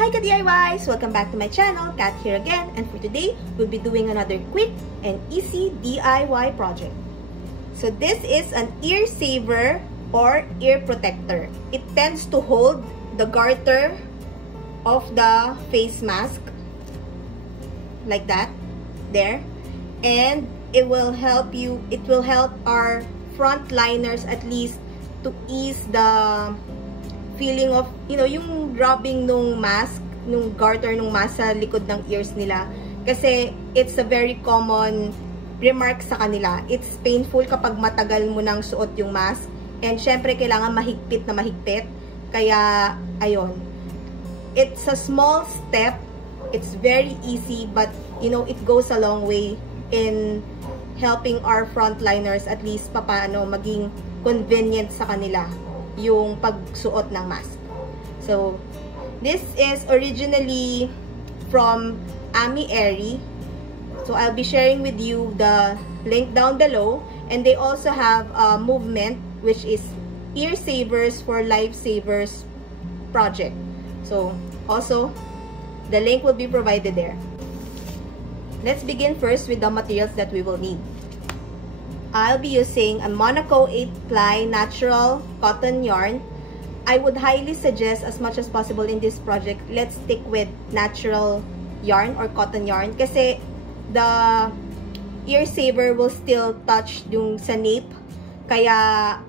Hi ka-DIYs! Welcome back to my channel, Kat here again, and for today, we'll be doing another quick and easy DIY project. So this is an ear saver or ear protector. It tends to hold the garter of the face mask like that, there, and it will help our frontliners at least to ease the feeling of, yung dropping nung mask, nung garter nung mask sa likod ng ears nila. Kasi it's a very common remark sa kanila. It's painful kapag matagal mo nang suot yung mask. And syempre, kailangan mahigpit na mahigpit. Kaya, ayun. It's a small step. It's very easy, but, it goes a long way in helping our frontliners at least papaano maging convenient sa kanila yung pagsuot ng mask. So, this is originally from Ami Airy. So, I'll be sharing with you the link down below. And they also have a movement, which is Ear Savers for Lifesavers project. So, also, the link will be provided there. Let's begin first with the materials that we will need. I'll be using a Monaco 8-ply natural cotton yarn. I would highly suggest, as much as possible in this project, let's stick with natural yarn or cotton yarn kasi the ear saver will still touch yung sa nape. Kaya,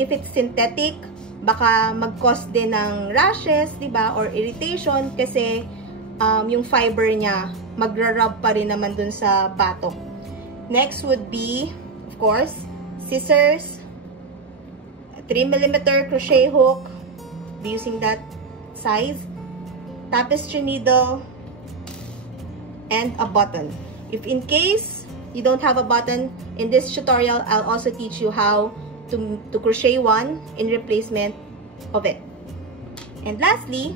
if it's synthetic, baka mag-cause din ng rashes, diba? Or irritation kasi yung fiber niya magra-rub pa rin naman dun sa batok. Next would be, of course, scissors, a 3mm crochet hook, be using that size, tapestry needle, and a button. If in case you don't have a button, in this tutorial, I'll also teach you how to crochet one in replacement of it. And lastly,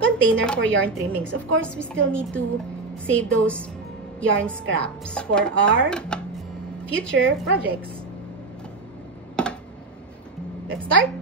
container for yarn trimmings. Of course, we still need to save those yarn scraps for our future projects. Let's start.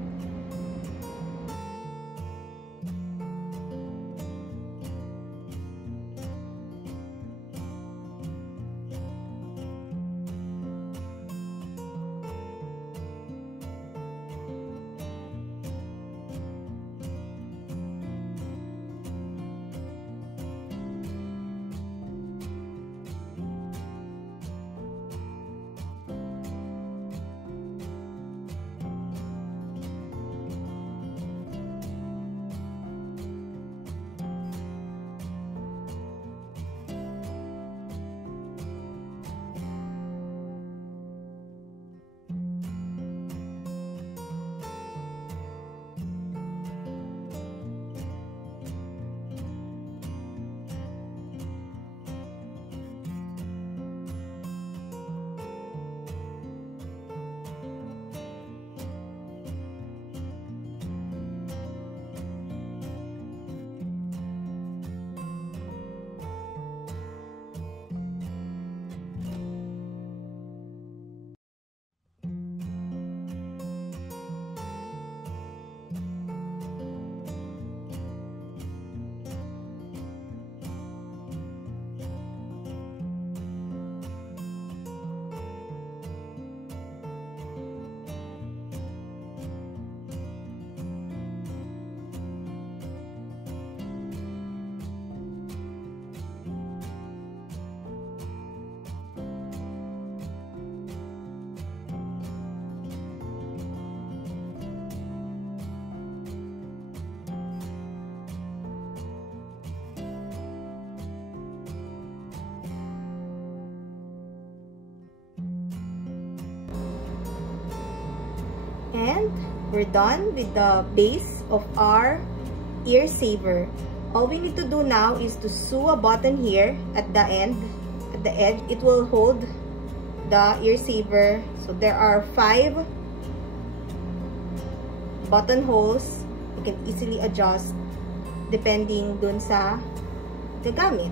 And we're done with the base of our ear saver. All we need to do now is to sew a button here at the end, at the edge. It will hold the ear saver. So there are 5 buttonholes. You can easily adjust depending dun sa gagamit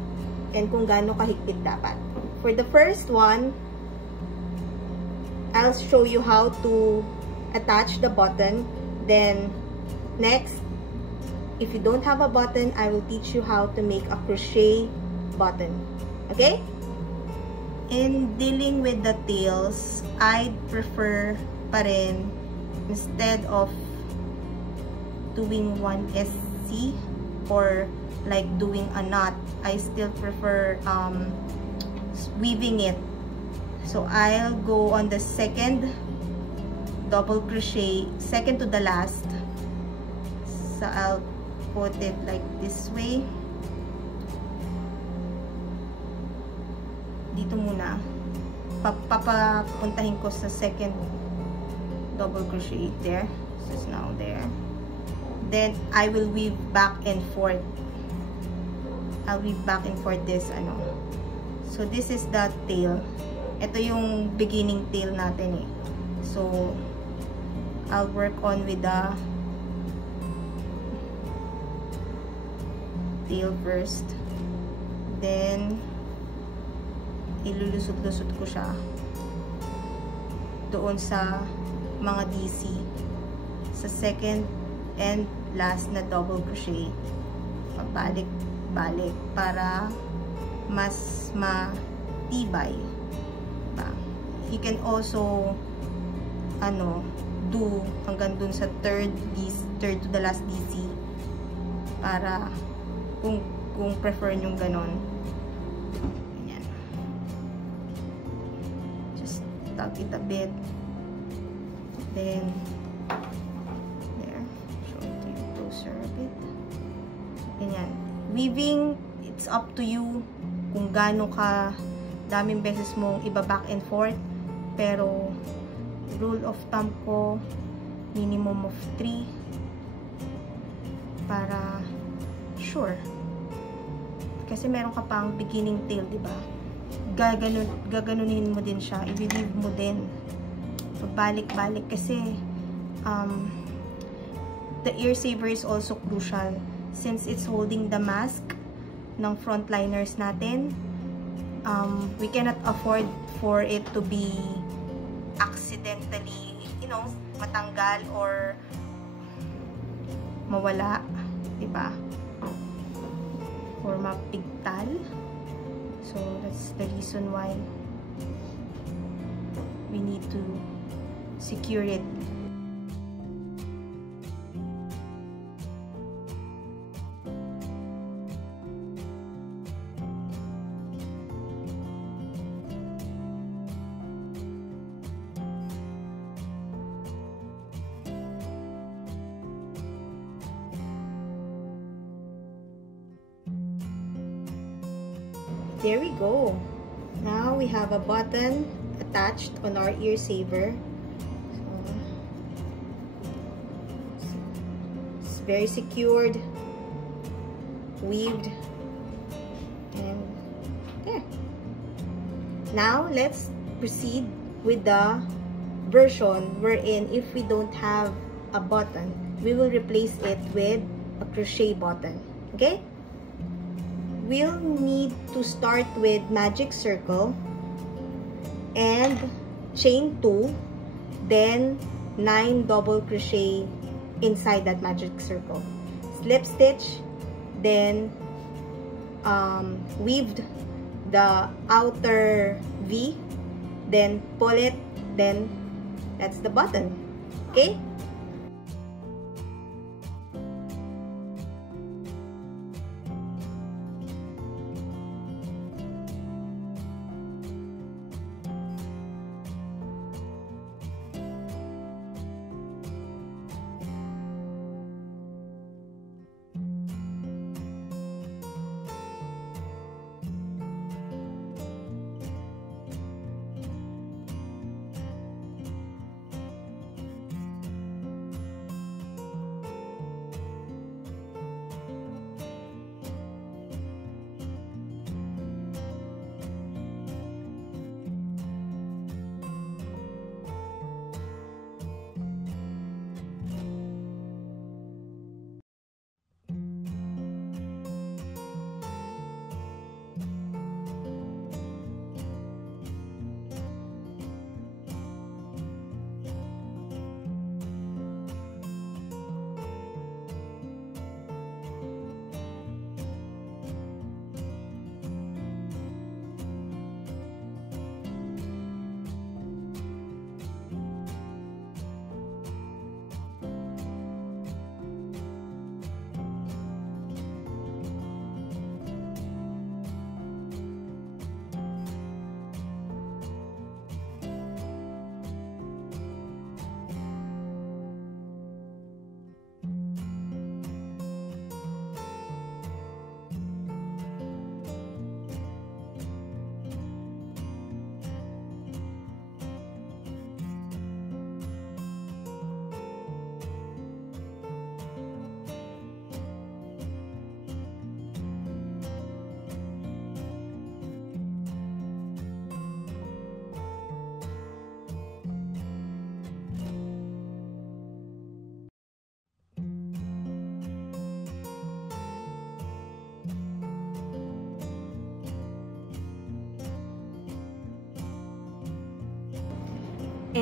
and kung gaano kahigpit dapat. For the first one, I'll show you how to attach the button. Then next, if you don't have a button, I will teach you how to make a crochet button. Okay? In dealing with the tails, I'd prefer pa rin, instead of doing one SC or like doing a knot, I still prefer weaving it. So I'll go on the second double crochet, second to the last. So I'll put it like this way. Dito muna. Papapuntahin ko sa second double crochet there. So it's now there. Then I will weave back and forth. I'll weave back and forth this ano. So this is the tail. Ito yung beginning tail natin eh. So I'll work on with the tail first. Then ilulusot-lusot ko siya doon sa mga DC sa second and last na double crochet. Pabalik-balik para mas matibay. You can also do hanggang dun sa third to the last DC para kung prefer nyo ganon. Ayan. Just tug it a bit. Then there, show it to you closer a bit. Ganyan. Weaving, it's up to you kung gaano ka daming beses mong iba back and forth. Pero rule of thumb ko, minimum of 3 para sure. Kasi meron ka pang beginning tail, diba? Gaganunin mo din siya. I-weave mo din. Pabalik-balik. Kasi the ear saver is also crucial since it's holding the mask ng frontliners natin. We cannot afford for it to be accidentally, matanggal or mawala, diba? Or mapigtal. So that's the reason why we need to secure it. There we go. Now we have a button attached on our ear saver. So it's very secured, weaved, and there. Now let's proceed with the version wherein if we don't have a button, we will replace it with a crochet button. Okay? We'll need to start with magic circle and chain 2, then 9 double crochet inside that magic circle. Slip stitch, then weaved the outer V, then pull it, then that's the button. Okay?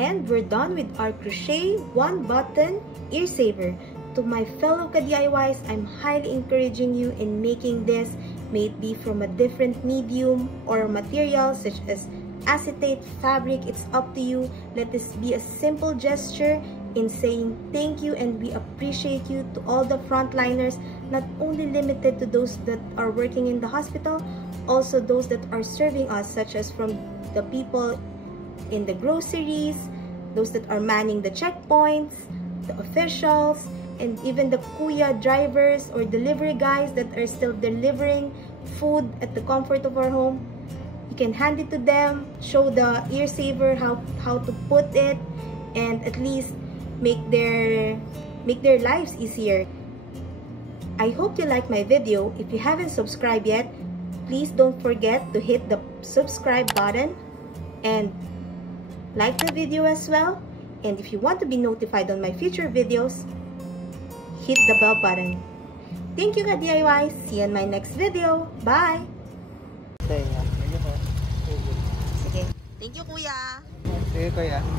And we're done with our crochet one button ear saver. To my fellow ka-DIYs, I'm highly encouraging you in making this, may it be from a different medium or material such as acetate, fabric, it's up to you. Let this be a simple gesture in saying thank you, and we appreciate you to all the frontliners, not only limited to those that are working in the hospital, also those that are serving us, such as from the people in the groceries, those that are manning the checkpoints, the officials, and even the kuya drivers or delivery guys that are still delivering food at the comfort of our home. You can hand it to them, show the ear saver how to put it, and at least make their lives easier. I hope you like my video. If you haven't subscribed yet, please don't forget to hit the subscribe button and like the video as well. And if you want to be notified on my future videos, hit the bell button. Thank you, ka-DIY. See you in my next video. Bye! Sige. Sige. Thank you, kuya. Sige, kuya.